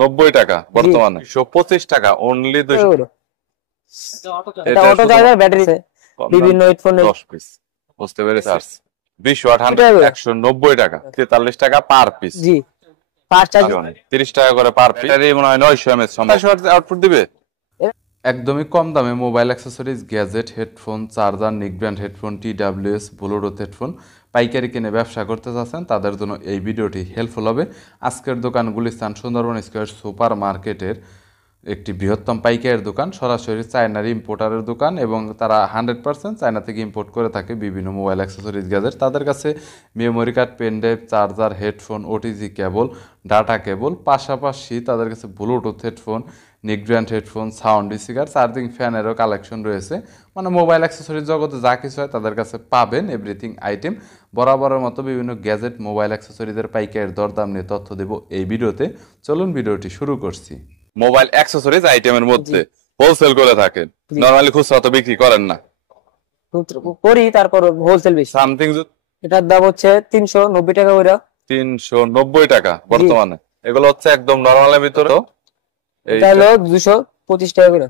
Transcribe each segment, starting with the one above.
90 টাকা বর্তমানে 225 টাকা অনলি 200। এটা অটো চার্জার ব্যাটারি বিভিন্ন হেডফোন 10 পিস বুঝতে পেরেছি। 20 ওয়াট 190 টাকা 43 টাকা পার পিস। জি পার চার্জ 30 টাকা করে পার পিস। ব্যাটারি মনে হয় 900 mAh 900 ওয়াট আউটপুট দিবে। একদমই কম দামে mobile accessories, gadget, headphone, charger, Nick brand headphone, TWS, Bluetooth headphone পাইকারি কিনে ব্যবসা করতে চাচ্ছেন তাদের জন্য এই ভিডিওটি হেল্পফুল হবে। আজকের দোকান গুলিস্তান সুন্দরবন স্কয়ার সুপার মার্কেটের একটি বৃহত্তম পাইকারের দোকান, সরাসরি চায়নার ইম্পোর্টারের দোকান এবং তারা 100% চায়না থেকে ইম্পোর্ট করে থাকে বিভিন্ন মোবাইল অ্যাক্সেসরিজ, গ্যাজেট। তাদের কাছে memory card, pen drive, charger, headphone, OTG cable, data cable, পাশাপাশি তাদের কাছে Bluetooth headphone, Nick brand headphone, sound speaker, charging ফ্যানেরও কালেকশন রয়েছে। মানে মোবাইল অ্যাক্সেসরিজ জগতে যা কিছু হয় তাদের কাছে পাবেন এভরিথিং আইটেম। বরাবরের মতো বিভিন্ন গ্যাজেট, মোবাইল অ্যাক্সেসরিজের পাইকারের দরদাম নিয়ে তথ্য দেব এই ভিডিওতে। চলুন ভিডিওটি শুরু করছি। মোবাইল অ্যাক্সেসরিজ আইটেমের মধ্যে হোলসেল করে থাকেন, নরমালি খুচরা তো বিক্রি করেন না? করি, তারপর হোলসেল বেশি। সামথিং এটার দাম হচ্ছে 390 টাকা করে। 390 টাকা বর্তমানে। এগুলো হচ্ছে একদম নরমালের ভিতরে, এটা হলো 225 টাকা করে।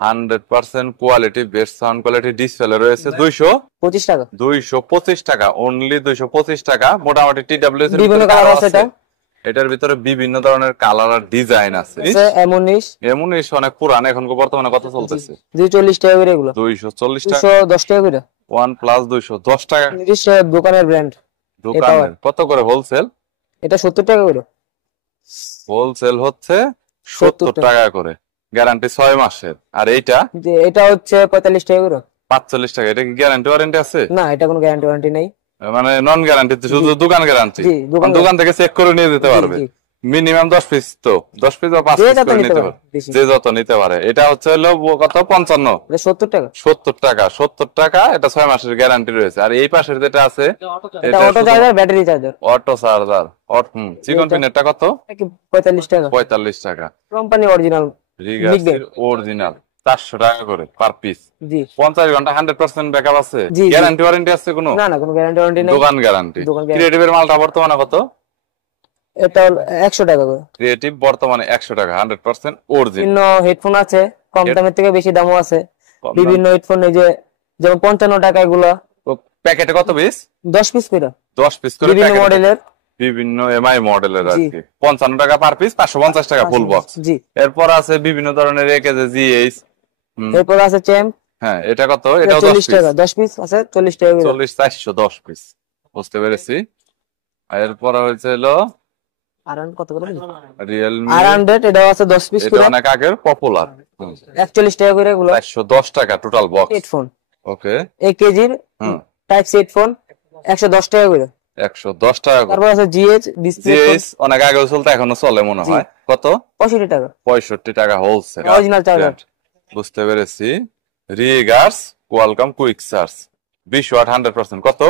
100% quality, best sound quality display রয়েছে। 225 টাকা 225 টাকা অনলি 225 টাকা। মোটামুটি TWS এর বিভিন্ন কালার আছে। এটার ভিতরে বিভিন্ন ধরনের কালার আর ডিজাইন আছে। এমনিশ অনেক পুরান, এখন বর্তমানে কত চলতেছে? 240 টাকা করে এগুলো। 240 টাকা 210 টাকা করে। OnePlus 210 টাকা। দোকানের ব্র্যান্ড। দোকানের কত করে হোলসেল? এটা 70 টাকা করে। হোলসেল হচ্ছে 70 টাকা করে, গ্যারান্টি 6 মাসের। আর এটা হচ্ছে 45 টাকা করে। 45 টাকা। এটা কি গ্যারান্টি ওয়ারেন্টি আছে? না, এটা কোনো গ্যারান্টি ওয়ারেন্টি নাই, মানে নন গ্যারান্টি, শুধু দোকান গ্যারান্টি। দোকান থেকে চেক করে নিয়ে যেতে পারবে। মিনিমাম 10 পিস, তো 10 পিস বা 5 পিস করে নিতে পারবে, যে যত নিতে পারে। এটা হচ্ছে হলো কত? 55 70 টাকা 70 টাকা 70 টাকা। এটা 6 মাসের গ্যারান্টি রয়েছে। আর এই পাশের যেটা আছে এটা auto charger, battery charger, auto charger. চিকন পিনেরটা কত? 45 টাকা 45 টাকা। কোম্পানি অরিজিনাল, রিগাসের অরিজিনাল 400 টাকা করে পার পিস। জি 50 ঘন্টা 100% ব্যাকআপ আছে। গ্যারান্টি ওয়ারেন্টি আছে কোনো? না না, কোনো গ্যারান্টি ওয়ারেন্টি নেই, দোকান গ্যারান্টি। ক্রিয়েটিভের মালটা বর্তমানে কত? এটা 100 টাকা করে। ক্রিয়েটিভ বর্তমানে 100 টাকা 100% অরিজিনাল। বিভিন্ন হেডফোন আছে, কম দামের থেকে বেশি দামও আছে। বিভিন্ন হেডফোন এই যে যেমন 55 টাকা এগুলো। প্যাকেটে কত পিস? 10 পিস করে। 10 পিস করে বিভিন্ন মডেলের, বিভিন্ন MI মডেলের আর কি। 55 টাকা পার পিস, 550 টাকা ফুল বক্স। জি। এরপর আছে বিভিন্ন ধরনের AKG, GH। এরপর আছে চ্যাম্প। হ্যাঁ, এটা কত? এটাও 10 টাকা। 10 পিস আছে 40 টাকা করে। 40 410 পিস। বুঝতে পেরেছি। এরপর হচ্ছে হলো আরাউন্ড কত করে? Realme R100, এটাও আছে 10 পিস করে। এটা অনেক আগের পপুলার। 41 টাকা করে এগুলো। 410 টাকা টোটাল বক্স হেডফোন। ওকে। AKG টাইপ সি হেডফোন 110 টাকা করে। 110 টাকা করে। তারপর আছে GH ডিসপ্লে। GH অনেক আগে চলতে, এখনো চলে মনে হয়। কত? 65 টাকা 65 টাকা হোলসেল অরিজিনাল চার্জার। বুঝতে পেরেছি। রিগার্স কোয়ালকম কুইক চার্জ 20 ওয়াট 100%। কত?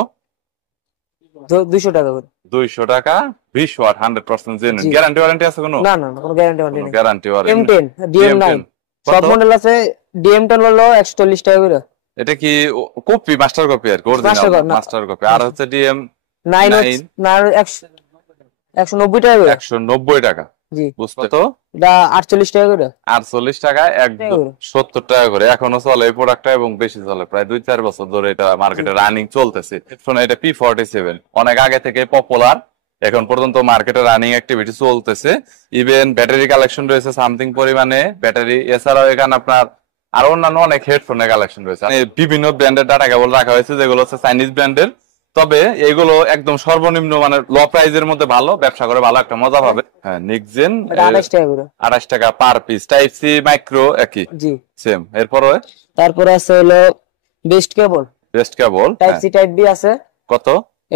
200 টাকা করে। 200 টাকা 20 ওয়াট 100% জেনুইন। গ্যারান্টি ওয়ারেন্টি আছে কোনো? না না, কোনো গ্যারান্টি ওয়ারেন্টি নেই। Guarantee warranty. M10 DM9 সব মডেল আছে। DM10 হলো 140 টাকা করে। এটা কি কপি, মাস্টার কপি আর কি, অরিজিনাল মাস্টার কপি। আর হচ্ছে DM9 190 টাকা করে। 190 টাকা। জি। বুঝতে তো? এটা 48 টাকা করে। 48 টাকা, একদম 70 টাকা করে। এখনো চলে এই প্রোডাক্টটা এবং বেশি চলে, প্রায় 2-4 বছর ধরে এটা মার্কেটে রানিং চলতেছে। হেডফোন এটা P47 অনেক আগে থেকে পপুলার, এখন পর্যন্ত মার্কেটে রানিং অ্যাক্টিভিটি চলতেছে। ইভেন ব্যাটারি কালেকশন রয়েছে সামথিং পরিমাণে ব্যাটারি। এছাড়াও এখানে আপনার আর অন্যান্য অনেক হেডফোনের কালেকশন রয়েছে। বিভিন্ন ব্র্যান্ডের ডাটা কেবল রাখা হয়েছে, যেগুলো হচ্ছে চাইনিজ ব্র্যান্ডের। তবে এগুলো একদম সর্বনিম্ন, মানে ল প্রাইজের মধ্যে ভালো ব্যবসা করে ভালো একটা মজা পাবে। হ্যাঁ, নিকজেন 28 টাকা করে। 28 টাকা per piece. Type C micro একই। জি সেম। তারপরে আছে হলো best cable. Best cable type C type B আছে। কত?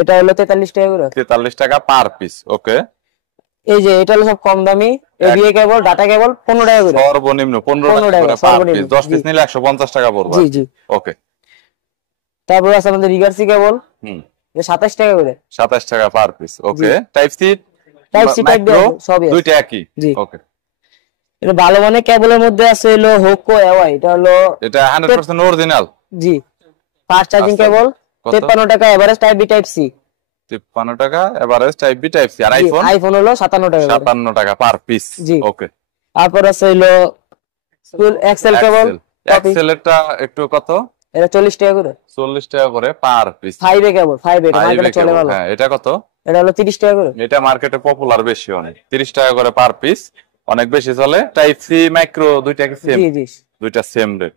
এটা হলো 43 টাকা করে। 43 টাকা পার পিস। ওকে। এই যে এটা হলো সব কম দামি। এবিএ কেবল, ডাটা কেবল 15 টাকা করে। সর্বনিম্ন 15 টাকা করে পার পিস। 10 পিস নিলে 150 টাকা পড়বে। জি জি। ওকে। তারপর আছে আমাদের রিগার্সি কেবল। এটা 27 টাকা করে। 27 টাকা পার পিস। ওকে। টাইপ সি টাইপ সবই দুইটা একই। ওকে। এটা ভালো মানের কেবলের মধ্যে আছে হলো হোকো এওয়াই। এটা 100% অরিজিনাল। জি। ফাস্ট চার্জিং কেবল 53 টাকা। Average type B type C 53 টাকা average type B type C. আর আইফোন হলো 57 টাকা করে। 57 টাকা পার পিস। জি। ওকে। তারপর আছে হলো এক্সেল কেবল। এক্সেল এরটা একটু কত? এটা 40 টাকা করে। 40 টাকা করে পার পিস। 5A কেবল, 5A মার্কেটে চলে ভালো। হ্যাঁ, এটা কত? এটা হলো 30 টাকা করে। এটা মার্কেটে পপুলার বেশি অনেক। 30 টাকা করে পার পিস, অনেক বেশি চলে। টাইপ সি মাইক্রো দুইটা কি সেম? জি জি, দুইটা সেম রেট।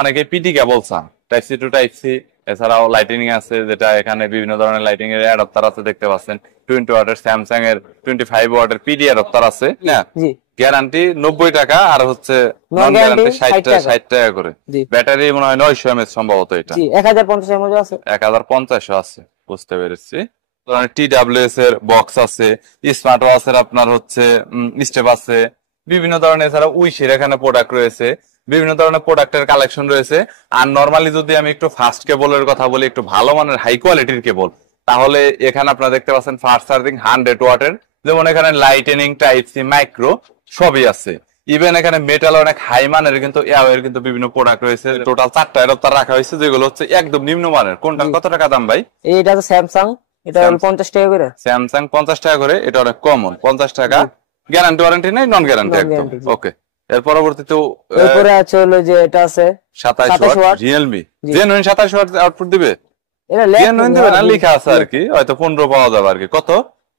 অনেকে পিটি কেবল চান, type C to type C. এছাড়াও লাইটিং আছে, যেটা এখানে বিভিন্ন ধরনের লাইটিং এর অ্যাডাপ্টার আছে দেখতে পাচ্ছেন। 20 ওয়াটের স্যামসাং এর 25 ওয়াটের পিডি অ্যাডাপ্টার আছে। হ্যাঁ, জি। গ্যারান্টি 90 টাকা আর হচ্ছে নন গ্যারান্টি 60 টাকা করে। ব্যাটারি মনে হয় 900 mAh সম্ভবত। এটা জি 1050 mAh আছে। 1050 আছে, বুঝতে পেরেছি। TWS এর বক্স আছে, স্মার্ট ওয়াচের আপনার হচ্ছে স্টেপ আছে, বিভিন্ন ধরনের। এছাড়া উইশের এখানে প্রোডাক্ট রয়েছে, বিভিন্ন ধরনের প্রোডাক্টের কালেকশন রয়েছে। আর নরমালি যদি আমি একটু ফাস্ট কেবলের কথা বলি, একটু ভালো মানের হাই কোয়ালিটির কেবল, তাহলে এখানে আপনারা দেখতে পাচ্ছেন ফাস্ট চার্জিং 100 ওয়াটের, যেমন এখানে লাইটেনিং, টাইপ সি, মাইক্রো সবই আছে। ইভেন এখানে মেটাল অনেক হাই মানের কিন্তু এর কিন্তু বিভিন্ন প্রোডাক্ট রয়েছে। টোটাল 4টা অ্যাডাপ্টার রাখা হয়েছে, যেগুলো হচ্ছে একদম নিম্নমানের। কোনটা কত টাকা দাম ভাই? এইটা তো স্যামসাং, এটা হলো 50 টাকা করে। স্যামসাং 50 টাকা করে, এটা অনেক কমন। 50 টাকা, গ্যারান্টি ওয়ারেন্টি নাই, নন গ্যারান্টি একদম। ওকে। এর পরবর্তীতে এরপরে আছে হলো যে এটা আছে 27 watt Realme. Genuine 27 watt output দিবে? এটা জেনুইন দিবে না, লেখা আছে আর কি, হয়তো 15 পাওয়া যাবে আর কি। কত?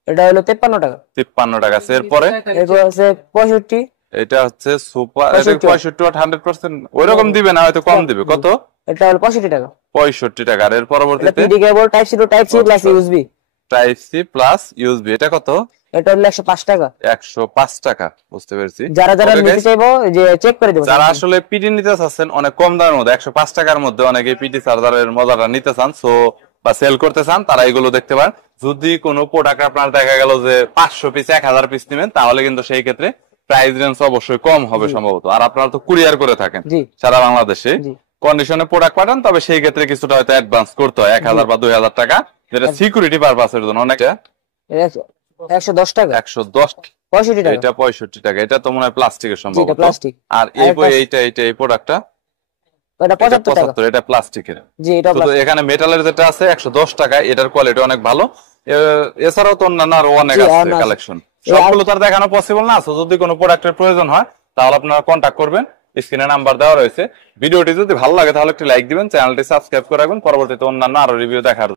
এটা হলো 53 টাকা। 53 টাকা। এরপরে এরপর আছে 65। এটা হচ্ছে সুপার, এটা 65 ওয়াট 100%। ওইরকম দিবে না, হয়তো কম দিবে। কত? এটা হলো 65 টাকা। 65 টাকা। আর এর পরবর্তীতে PD cable type C to type C plus USB. Type C plus USB, এটা কত? এটা হলো 105 টাকা। 105 টাকা, বুঝতে পেরেছি। যারা নিতে চাইবো যে চেক করে দেব। যারা আসলে পিডি নিতে চাচ্ছেন অনেক কম দামের মধ্যে, 105 টাকার মধ্যে অনেকে পিডি চার্জারের মজাটা নিতে চান, সো বা সেল করতে চান, তারা এগুলো দেখতে পারেন। যদি কোনো প্রোডাক্ট আপনার দেখা গেল যে 500 পিস 1000 পিস নেবেন, তাহলে কিন্তু সেই ক্ষেত্রে প্রাইস রেঞ্জ অবশ্যই কম হবে সম্ভবত। আর আপনারা তো কুরিয়ার করে থাকেন সারা বাংলাদেশে, কন্ডিশনে প্রোডাক্ট পাঠান, তবে সেই ক্ষেত্রে কিছুটা হয়তো অ্যাডভান্স করতে হয়, 1000 বা 2000 টাকা, যেটা সিকিউরিটি পারপাসের জন্য। অনেকটা 110 টাকা। 110 65 টাকা। এটা 65 টাকা। এটা তো মনে হয় প্লাস্টিকের সম্ভবত। আর এই প্রোডাক্টটা এটা 75 টাকা। এটা প্লাস্টিকের। জি, এটা তো এখানে মেটালের যেটা আছে 110 টাকা, এটার কোয়ালিটি অনেক ভালো। এছাড়াও তো অন্যান্য আরো অনেক আছে কালেকশন, সবগুলো তো আর দেখানো পসিবল না। যদি কোনো প্রোডাক্টের প্রয়োজন হয়, তাহলে আপনারা কন্ট্যাক্ট করবেন, স্ক্রিনে নাম্বার দেওয়া রয়েছে। ভিডিওটি যদি ভালো লাগে তাহলে একটি লাইক দিবেন, চ্যানেলটি সাবস্ক্রাইব করে রাখবেন পরবর্তীতে অন্যান্য আরো রিভিউ দেখার